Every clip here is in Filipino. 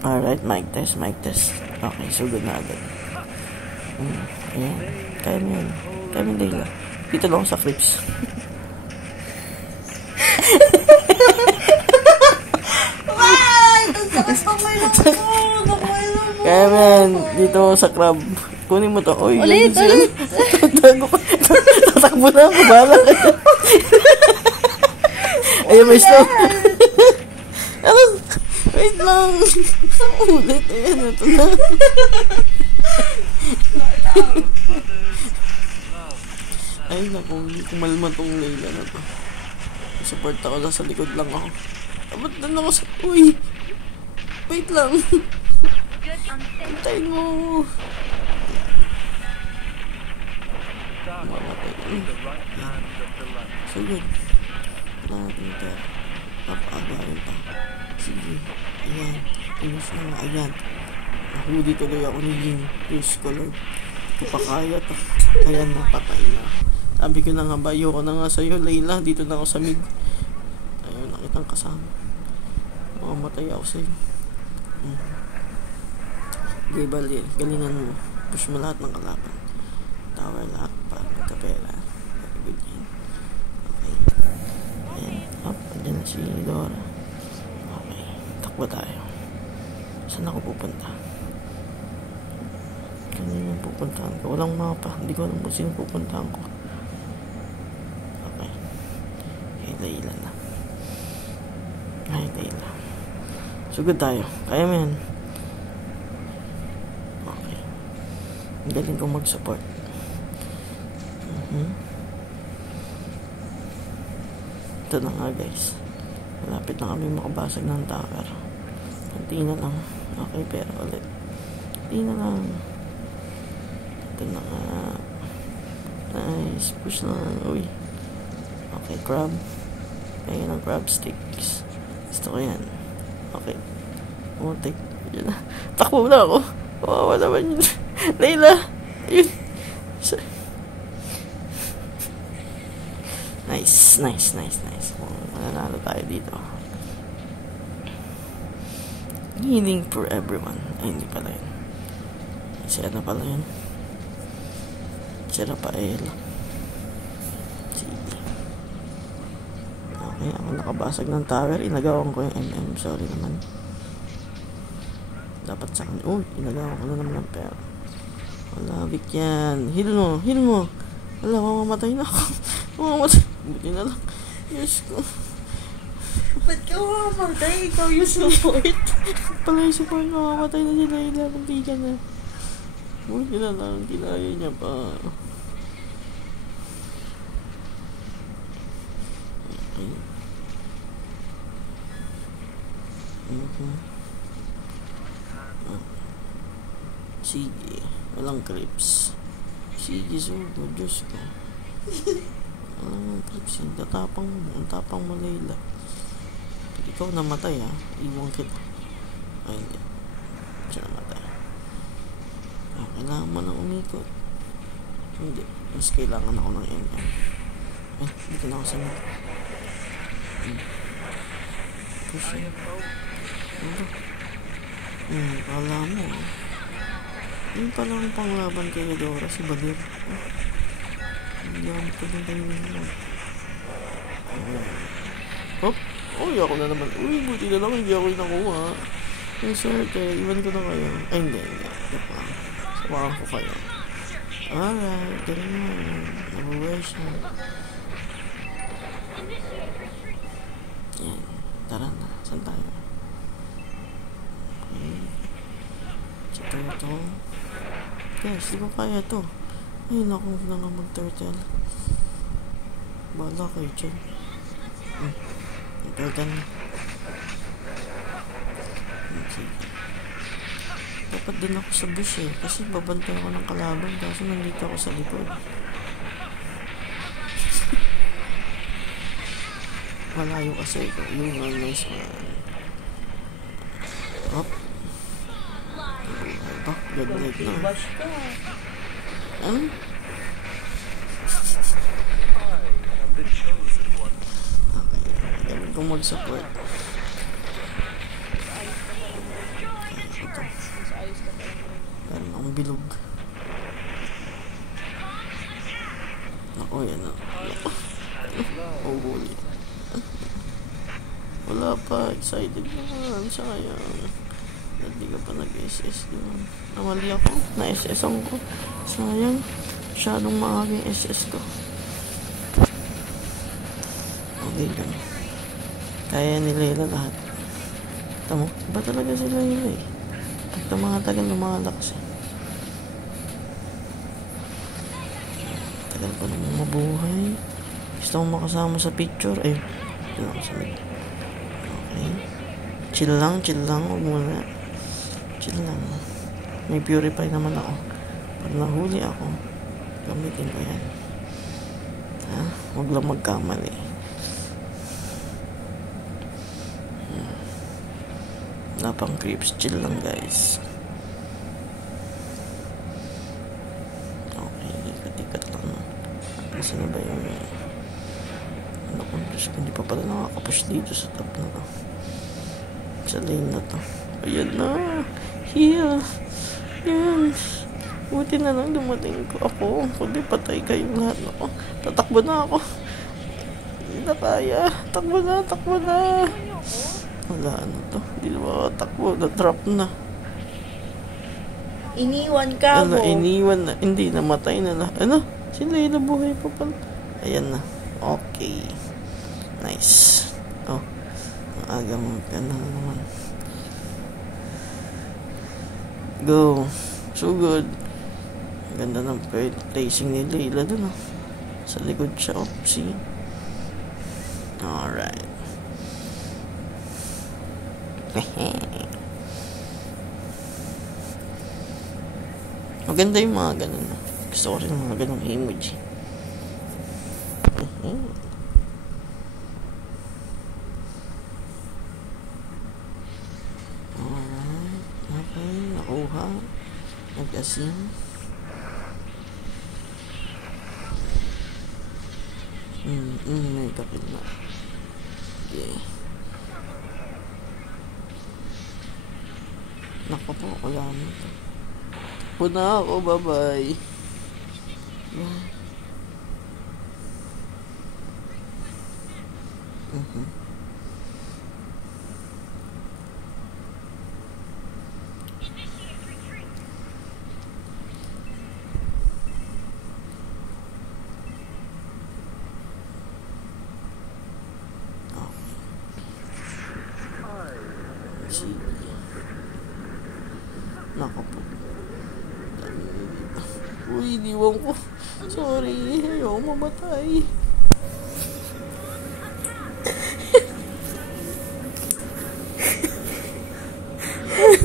Alright, mic test, mic test. Okay, sugod na agad. Ayan. Kaya mo yan. Kaya mo Layla. Dito lang sa clips. Kaya mo yan. Dito sa crab. Kunin mo to. Oy, ulit. Tatakbo na ako. Bahala ka dyan. Ayun, may stop. Wait lang. Ulit. Ayan, ito na. Ay, naku. Kumalma tong Layla na to. Support ako lang sa likod lang ako. Ba't doon ako sa... Uy! Wait lang. Antayin mo. Mamatay. So good. Wala natin ito. Papaagarin pa. Sige. Ayan. Pinos na nga. Ayan. Nahuli tuloy ako ni Ying. Diyos ko Lord. Hindi pa kaya to. Ayan, napatay na. Sabi ko na nga ba, ayoko na nga sa'yo, Layla. Dito na ako sa mid. Ayun, nakitang kasama. Mamamatay ako sa'yo. Okay, bali. Galingan mo. Push mo lahat ng kalaban. Tower lahat para magkapera. Very good yan. Okay. Ayan. Up. Andyan na si Dora. Okay. Takbo tayo. Saan ako pupunta? Kanina pupuntahan ko. Walang mapa. Hindi ko alam kung sino pupuntahan ko. Okay. Okay, Layla na. Ay, Layla. Sugod tayo. Kaya mo yan. Okay. Ang galing kong mag-support. Ito na nga guys. Malapit na kami makabasag ng tower. Kunti na lang. Okay, pero ulit. Kunti na lang. Ito na nga. Nice. Push na lang. Uy. Okay, crab. Ayan ang crab sticks. Gusto ko yan. Okay. Umutik. Yun na. Takbo na ako. Wawa naman yun. Layla. Ayun. Nice. Mananalo tayo dito. Healing for everyone. Ay, hindi pala yun. Siya na pala yun. Si Rafael. Sige. Okay, ako nakabasag ng tower. Inagawan ko yung MM. Sorry naman. Dapat sa akin. Uy, inagawan ko na naman ng pera. Wala, Vic yan. Heal mo. Wala, mamamatay na ako. Buti na lang. Yes ko. Ba't ka mamamatay? Ikaw yung support. Pala yung support, mamamatay na sila. Hindi ka na. Buti na lang. Kinaya niya pa. Okay. Sige. Walang creeps. Sige, sugo. Diyos ko. Walang creeps yun. Ang tapang mo, Layla. Ikaw namatay ha. Iwan kita. Ay, hindi. Siya namatay. Kailangan mo nang umikot. Hindi. Mas kailangan ako ng MM. Dito na ako sa mga. Kasi. Kala mo. Yun pala ang panglaban kay Dora, si Badir. Hindi ako magpaganda yun naman. Hop! Uy, ako na naman. Uy, buti na lang, hindi ako nakuha. Yes, sir, kaya iwan ko na kayo. Ay, hindi. Joke lang. Sawakan ko kayo. Alright, galing mo. Nabuhay siya. Yan. Tara na. Saan tayo? Okay. Check ito. Guys, di ko kaya to. Ay, naku na nga mag-turtle. Bahala kayo dyan. Turtle na. Sige. Dapat din ako sa bush eh. Kasi babantay ako ng kalaban. Kasi nandito ako sa likod. Malayo kasi ito. Yung nice one. Hop. Ito. Good night na. Ano? Okay. Galing kong mag-support. akong bilog. Ako, yan na. Oh, huli. Wala pa. Excited naman. Sayang. Hindi ka pa nag-SS doon. Namali ako. Na-SS ko. Sayang. Masyadong maaga yung SS ko. Okay lang. Kaya ni Layla lahat. Tamo, iba talaga si Layla eh. Pagka mga tagal lumalakas eh. Tagal pa naman mabuhay. Gusto kong makasama sa picture. Eh, ito ako sa mid. Okay. Chill lang. Huwag muna. Chill lang. May purify naman ako. Pag nahuli ako, gamitin ko yan. Ha? Huwag lang magkamali. Wala pang creeps. Chill lang guys. Okay, ikat-ikat lang. Kasi na ba yung ano kung hindi pa pala nakakapush dito sa top na to. Sa lane na to. Ayan na. Heal. Yan. Buti na lang dumating ko ako. Kundi patay kayong lahat ako. Tatakbo na ako. Hindi na kaya. Takbo na. Wala ano to. Hindi na makatakbo. Na-trap na. Iniwan ka mo. Iniwan na. Hindi, namatay na na. Ano? Si Layla buhay pa pala. Ayan na. Okay. Nice. Oh. Ang aga mo. Ganda na naman. Go. So good. Ganda ng placing ni Layla dun. Oh. Sa likod siya. Oh. See? Alright. Maganda yung mga ganun. Gusto ko rin mga ganung emoji. Alright. Okay. Nakuha. Nag-asim. May kapit na. Okay. Naku po, wala na ito. Puna ako, bye-bye. Naku po. Uy, iniwan ko. Sorry, ayaw mamatay.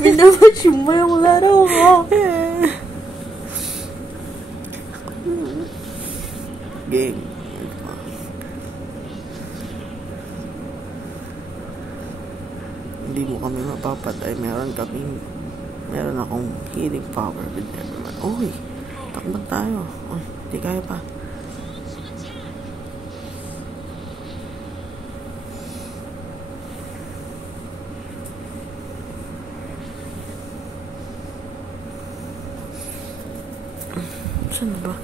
Binabasyon mo yung laro ko. Game. Hindi mo kami mapapatay. Meron akong healing power with everyone. Uy, takban tayo. Uy, di kaya pa. Saan na ba?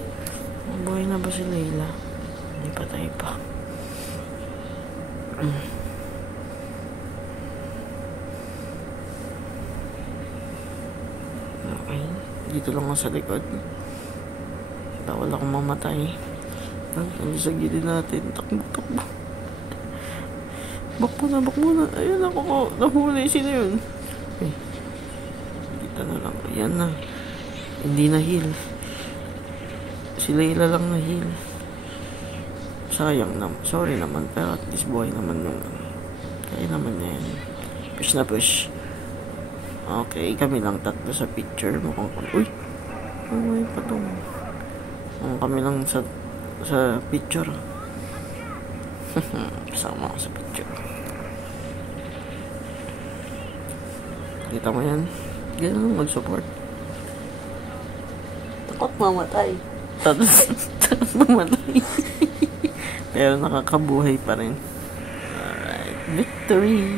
Buhay na ba si Layla? Hindi patay pa. Okay. Dito lang ako sa likod. Bawal akong mamatay. Ang sa gilid natin. Takbo. Bakbo na. Ayun ako ko. Nahuli. Sino yun? Okay. Dito na lang. Ayan na. Hindi na heal. Si Layla lang na heal. Sayang naman. Sorry naman. Pero at least buhay naman yung kaya naman niya yan. Push na push. Okay. Kami lang tatlo sa picture. Mukhang uy. Uy pa to. Kami lang sa picture. Kasama ako sa picture. Kita mo yan? Ganun mag-support. Takot mamatay. Tapos mamatay. Pero nakakabuhay pa rin. Alright. Victory!